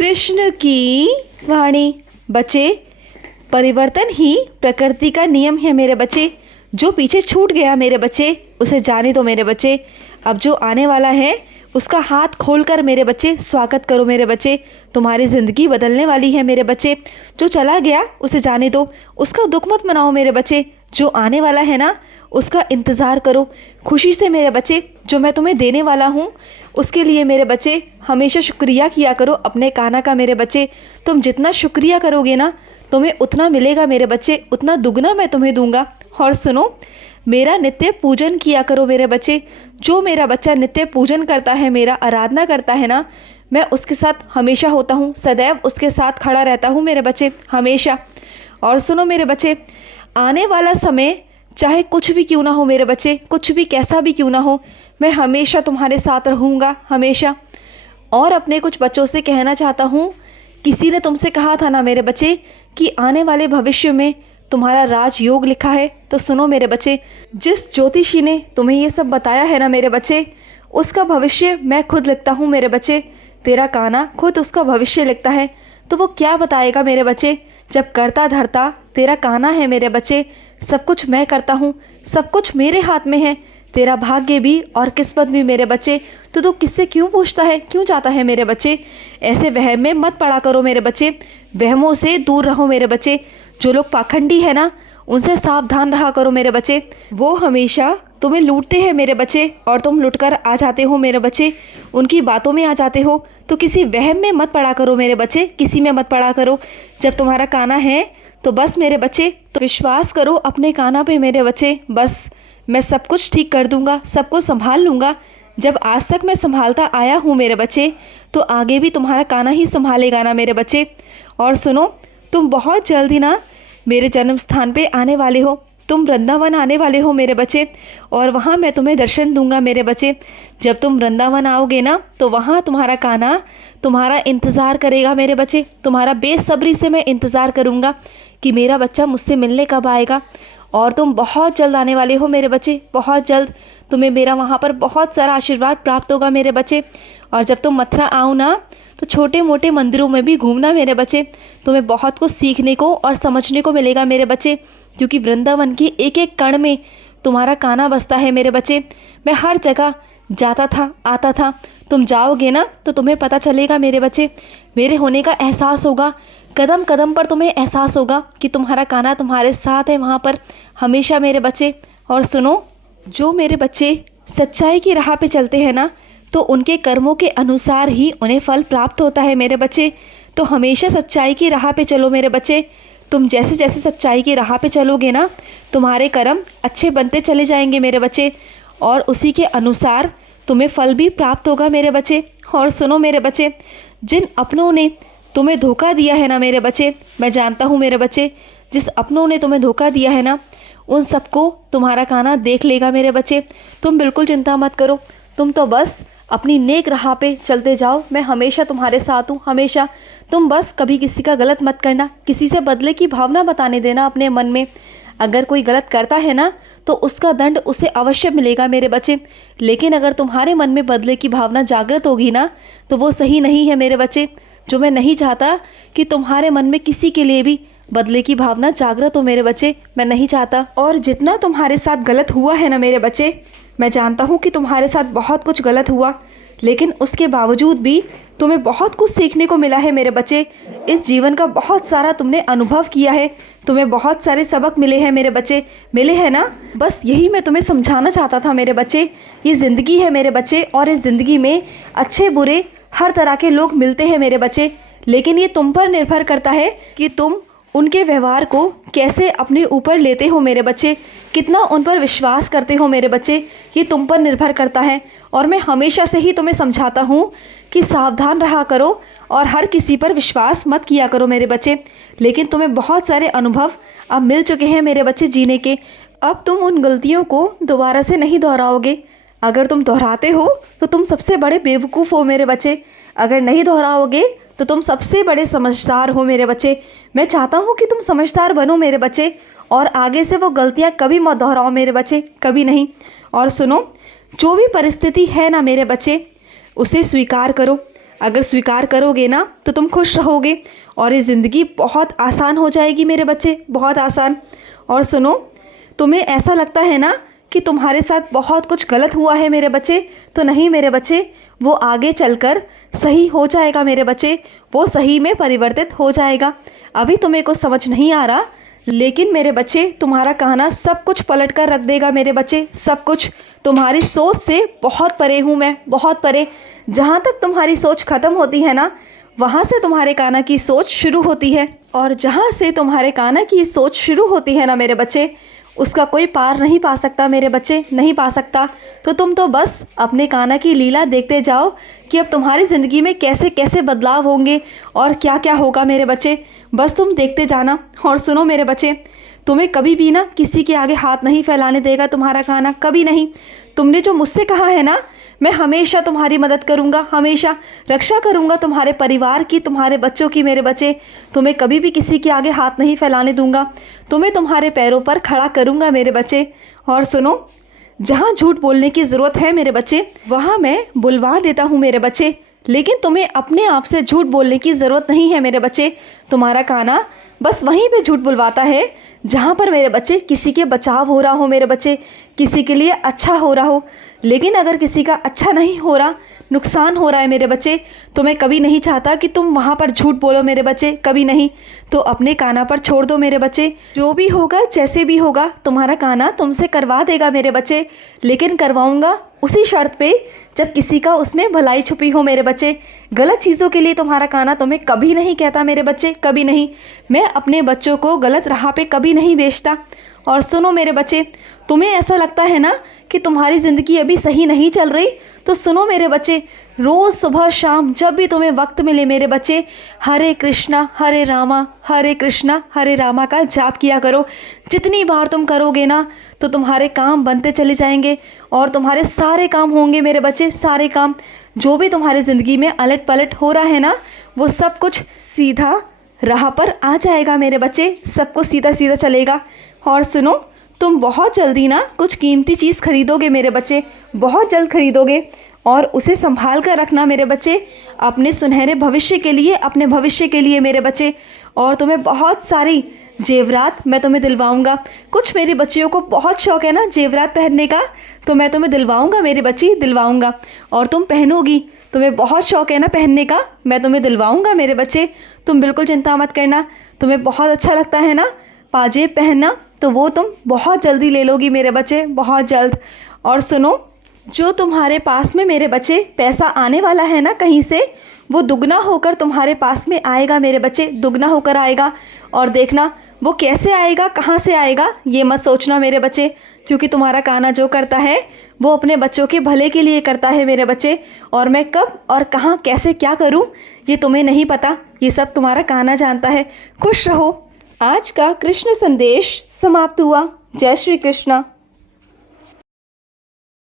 कृष्ण की वाणी। बच्चे, परिवर्तन ही प्रकृति का नियम है मेरे बच्चे। जो पीछे छूट गया मेरे बच्चे, उसे जाने दो मेरे बच्चे। अब जो आने वाला है उसका हाथ खोलकर मेरे बच्चे स्वागत करो मेरे बच्चे। तुम्हारी ज़िंदगी बदलने वाली है मेरे बच्चे। जो चला गया उसे जाने दो, उसका दुख मत मनाओ मेरे बच्चे। जो आने वाला है ना, उसका इंतज़ार करो खुशी से मेरे बच्चे। जो मैं तुम्हें देने वाला हूँ उसके लिए मेरे बच्चे हमेशा शुक्रिया किया करो अपने कान्हा का मेरे बच्चे। तुम जितना शुक्रिया करोगे ना, तुम्हें उतना मिलेगा मेरे बच्चे, उतना दुगना मैं तुम्हें दूंगा। और सुनो, मेरा नित्य पूजन किया करो मेरे बच्चे। जो मेरा बच्चा नित्य पूजन करता है, मेरा आराधना करता है ना, मैं उसके साथ हमेशा होता हूँ, सदैव उसके साथ खड़ा रहता हूँ मेरे बच्चे, हमेशा। और सुनो मेरे बच्चे, आने वाला समय चाहे कुछ भी क्यों ना हो मेरे बच्चे, कुछ भी कैसा भी क्यों ना हो, मैं हमेशा तुम्हारे साथ रहूँगा, हमेशा। और अपने कुछ बच्चों से कहना चाहता हूँ, किसी ने तुमसे कहा था ना मेरे बच्चे कि आने वाले भविष्य में तुम्हारा राजयोग लिखा है। तो सुनो मेरे बच्चे, जिस ज्योतिषी ने तुम्हें ये सब बताया है ना मेरे बच्चे, उसका भविष्य मैं खुद लिखता हूँ मेरे बच्चे। तेरा कान्हा खुद उसका भविष्य लिखता है। तो वो क्या बताएगा मेरे बच्चे, जब करता धरता तेरा कान्हा है मेरे बच्चे। सब कुछ मैं करता हूँ, सब कुछ मेरे हाथ में है। तेरा भाग्य भी और किस्मत भी मेरे बच्चे। तो तू किससे क्यों पूछता है, क्यों चाहता है मेरे बच्चे? ऐसे वहम में मत पड़ा करो मेरे बच्चे, वहमों से दूर रहो मेरे बच्चे। जो लोग पाखंडी है ना, उनसे सावधान रहा करो मेरे बच्चे। वो हमेशा तुम्हें लूटते हैं मेरे बच्चे, और तुम लुटकर आ जाते हो मेरे बच्चे, उनकी बातों में आ जाते हो। तो किसी वहम में मत पड़ा करो मेरे बच्चे, किसी में मत पड़ा करो। जब तुम्हारा कान्हा है तो बस मेरे बच्चे, तो विश्वास करो अपने कान्हा पे मेरे बच्चे। बस मैं सब कुछ ठीक कर दूंगा, सब कुछ संभाल लूँगा। जब आज तक मैं संभालता आया हूँ मेरे बच्चे, तो आगे भी तुम्हारा कान्हा ही संभालेगा ना मेरे बच्चे। और सुनो, तुम बहुत जल्दी ना मेरे जन्म स्थान पे आने वाले हो, तुम वृंदावन आने वाले हो मेरे बच्चे, और वहाँ मैं तुम्हें दर्शन दूंगा मेरे बच्चे। जब तुम वृंदावन आओगे ना, तो वहाँ तुम्हारा कान्हा तुम्हारा इंतज़ार करेगा मेरे बच्चे। तुम्हारा बेसब्री से मैं इंतज़ार करूँगा कि मेरा बच्चा मुझसे मिलने कब आएगा। और तुम बहुत जल्द आने वाले हो मेरे बच्चे, बहुत जल्द। तुम्हें मेरा वहाँ पर बहुत सारा आशीर्वाद प्राप्त होगा मेरे बच्चे। और जब तुम मथुरा आओ ना, तो छोटे मोटे मंदिरों में भी घूमना मेरे बच्चे। तुम्हें बहुत कुछ सीखने को और समझने को मिलेगा मेरे बच्चे, क्योंकि वृंदावन की एक एक कण में तुम्हारा कान्हा बसता है मेरे बच्चे। मैं हर जगह जाता था, आता था। तुम जाओगे ना, तो तुम्हें पता चलेगा मेरे बच्चे, मेरे होने का एहसास होगा। कदम कदम पर तुम्हें एहसास होगा कि तुम्हारा कान्हा तुम्हारे साथ है वहाँ पर हमेशा मेरे बच्चे। और सुनो, जो मेरे बच्चे सच्चाई की राह पे चलते हैं ना, तो उनके कर्मों के अनुसार ही उन्हें फल प्राप्त होता है मेरे बच्चे। तो हमेशा सच्चाई की राह पे चलो मेरे बच्चे। तुम जैसे जैसे सच्चाई की राह पे चलोगे ना, तुम्हारे कर्म अच्छे बनते चले जाएंगे मेरे बच्चे, और उसी के अनुसार तुम्हें फल भी प्राप्त होगा मेरे बच्चे। और सुनो मेरे बच्चे, जिन अपनों ने तुम्हें धोखा दिया है ना मेरे बच्चे, मैं जानता हूँ मेरे बच्चे, जिस अपनों ने तुम्हें धोखा दिया है ना, उन सबको तुम्हारा कान्हा देख लेगा मेरे बच्चे। तुम बिल्कुल चिंता मत करो, तुम तो बस अपनी नेक राह पे चलते जाओ। मैं हमेशा तुम्हारे साथ हूँ, हमेशा। तुम बस कभी किसी का गलत मत करना, किसी से बदले की भावना मत आने देना अपने मन में। अगर कोई गलत करता है ना, तो उसका दंड उसे अवश्य मिलेगा मेरे बच्चे। लेकिन अगर तुम्हारे मन में बदले की भावना जागृत होगी ना, तो वो सही नहीं है मेरे बच्चे। जो मैं नहीं चाहता कि तुम्हारे मन में किसी के लिए भी बदले की भावना जागृत हो मेरे बच्चे, मैं नहीं चाहता। और जितना तुम्हारे साथ गलत हुआ है ना मेरे बच्चे, मैं जानता हूँ कि तुम्हारे साथ बहुत कुछ गलत हुआ, लेकिन उसके बावजूद भी तुम्हें बहुत कुछ सीखने को मिला है मेरे बच्चे। इस जीवन का बहुत सारा तुमने अनुभव किया है, तुम्हें बहुत सारे सबक मिले हैं मेरे बच्चे, मिले हैं ना। बस यही मैं तुम्हें समझाना चाहता था मेरे बच्चे। ये ज़िंदगी है मेरे बच्चे, और इस ज़िंदगी में अच्छे बुरे हर तरह के लोग मिलते हैं मेरे बच्चे, लेकिन ये तुम पर निर्भर करता है कि तुम उनके व्यवहार को कैसे अपने ऊपर लेते हो मेरे बच्चे, कितना उन पर विश्वास करते हो मेरे बच्चे, ये तुम पर निर्भर करता है। और मैं हमेशा से ही तुम्हें समझाता हूँ कि सावधान रहा करो और हर किसी पर विश्वास मत किया करो मेरे बच्चे। लेकिन तुम्हें बहुत सारे अनुभव अब मिल चुके हैं मेरे बच्चे जीने के। अब तुम उन गलतियों को दोबारा से नहीं दोहराओगे। अगर तुम दोहराते हो तो तुम सबसे बड़े बेवकूफ़ हो मेरे बच्चे, अगर नहीं दोहराओगे तो तुम सबसे बड़े समझदार हो मेरे बच्चे। मैं चाहता हूँ कि तुम समझदार बनो मेरे बच्चे, और आगे से वो गलतियाँ कभी मत दोहराओ मेरे बच्चे, कभी नहीं। और सुनो, जो भी परिस्थिति है ना मेरे बच्चे, उसे स्वीकार करो। अगर स्वीकार करोगे ना तो तुम खुश रहोगे और ये ज़िंदगी बहुत आसान हो जाएगी मेरे बच्चे, बहुत आसान। और सुनो, तुम्हें ऐसा लगता है ना कि तुम्हारे साथ बहुत कुछ गलत हुआ है मेरे बच्चे, तो नहीं मेरे बच्चे, वो आगे चलकर सही हो जाएगा मेरे बच्चे, वो सही में परिवर्तित हो जाएगा। अभी तुम्हें कुछ समझ नहीं आ रहा, लेकिन मेरे बच्चे तुम्हारा कहना सब कुछ पलट कर रख देगा मेरे बच्चे, सब कुछ। तुम्हारी सोच से बहुत परे हूँ मैं, बहुत परे। जहाँ तक तुम्हारी सोच ख़त्म होती है ना, वहाँ से तुम्हारे कान्हा की सोच शुरू होती है। और जहाँ से तुम्हारे कान्हा की सोच शुरू होती है ना मेरे बच्चे, उसका कोई पार नहीं पा सकता मेरे बच्चे, नहीं पा सकता। तो तुम तो बस अपने कान्हा की लीला देखते जाओ कि अब तुम्हारी ज़िंदगी में कैसे कैसे बदलाव होंगे और क्या क्या होगा मेरे बच्चे, बस तुम देखते जाना। और सुनो मेरे बच्चे, तुम्हें कभी भी ना किसी के आगे हाथ नहीं फैलाने देगा तुम्हारा कान्हा, कभी नहीं। तुमने जो मुझसे कहा है ना, मैं हमेशा तुम्हारी मदद करूँगा, हमेशा रक्षा करूँगा तुम्हारे परिवार की, तुम्हारे बच्चों की मेरे बच्चे। तुम्हें कभी भी किसी के आगे हाथ नहीं फैलाने दूंगा, तुम्हें तुम्हारे पैरों पर खड़ा करूँगा मेरे बच्चे। और सुनो, जहाँ झूठ बोलने की ज़रूरत है मेरे बच्चे, वहाँ मैं बुलवा देता हूँ मेरे बच्चे, लेकिन तुम्हें अपने आप से झूठ बोलने की ज़रूरत नहीं है मेरे बच्चे। तुम्हारा कान्हा बस वहीं पे झूठ बुलवाता है जहाँ पर मेरे बच्चे किसी के बचाव हो रहा हो मेरे बच्चे, किसी के लिए अच्छा हो रहा हो। लेकिन अगर किसी का अच्छा नहीं हो रहा, नुकसान हो रहा है मेरे बच्चे, तो मैं कभी नहीं चाहता कि तुम वहाँ पर झूठ बोलो मेरे बच्चे, कभी नहीं। तो अपने कान्हा पर छोड़ दो मेरे बच्चे, जो भी होगा जैसे भी होगा तुम्हारा कान्हा तुमसे करवा देगा मेरे बच्चे, लेकिन करवाऊँगा उसी शर्त पे जब किसी का उसमें भलाई छुपी हो मेरे बच्चे। गलत चीज़ों के लिए तुम्हारा कान्हा तुम्हें कभी नहीं कहता मेरे बच्चे, कभी नहीं। मैं अपने बच्चों को गलत राह पे कभी नहीं भेजता। और सुनो मेरे बच्चे, तुम्हें ऐसा लगता है ना कि तुम्हारी ज़िंदगी अभी सही नहीं चल रही, तो सुनो मेरे बच्चे, रोज़ सुबह शाम जब भी तुम्हें वक्त मिले मेरे बच्चे, हरे कृष्णा हरे रामा हरे कृष्णा हरे रामा का जाप किया करो। जितनी बार तुम करोगे ना, तो तुम्हारे काम बनते चले जाएंगे और तुम्हारे सारे काम होंगे मेरे बच्चे, सारे काम। जो भी तुम्हारी ज़िंदगी में अलट पलट हो रहा है ना, वो सब कुछ सीधा राह पर आ जाएगा मेरे बच्चे, सब कुछ सीधा सीधा चलेगा। और सुनो, तुम बहुत जल्दी ना कुछ कीमती चीज़ खरीदोगे मेरे बच्चे, बहुत जल्द खरीदोगे, और उसे संभाल कर रखना मेरे बच्चे, अपने सुनहरे भविष्य के लिए, अपने भविष्य के लिए मेरे बच्चे। और तुम्हें बहुत सारी जेवरात मैं तुम्हें दिलवाऊंगा। कुछ मेरी बच्चियों को बहुत शौक़ है ना जेवरात पहनने का, तो मैं तुम्हें दिलवाऊंगा मेरी बच्ची, दिलवाऊंगा। और तुम पहनोगी, तुम्हें बहुत शौक़ है ना पहनने का, मैं तुम्हें दिलवाऊंगा मेरे बच्चे, तुम बिल्कुल चिंता मत करना। तुम्हें बहुत अच्छा लगता है ना पाजेब पहनना, तो वो तुम बहुत जल्दी ले लोगी मेरे बच्चे, बहुत जल्द। और सुनो, जो तुम्हारे पास में मेरे बच्चे पैसा आने वाला है ना कहीं से, वो दुगना होकर तुम्हारे पास में आएगा मेरे बच्चे, दुगना होकर आएगा। और देखना वो कैसे आएगा, कहाँ से आएगा, ये मत सोचना मेरे बच्चे, क्योंकि तुम्हारा कान्हा जो करता है वो अपने बच्चों के भले के लिए करता है मेरे बच्चे। और मैं कब और कहाँ कैसे क्या करूँ ये तुम्हें नहीं पता, ये सब तुम्हारा कान्हा जानता है। खुश रहो। आज का कृष्ण संदेश समाप्त हुआ। जय श्री कृष्ण।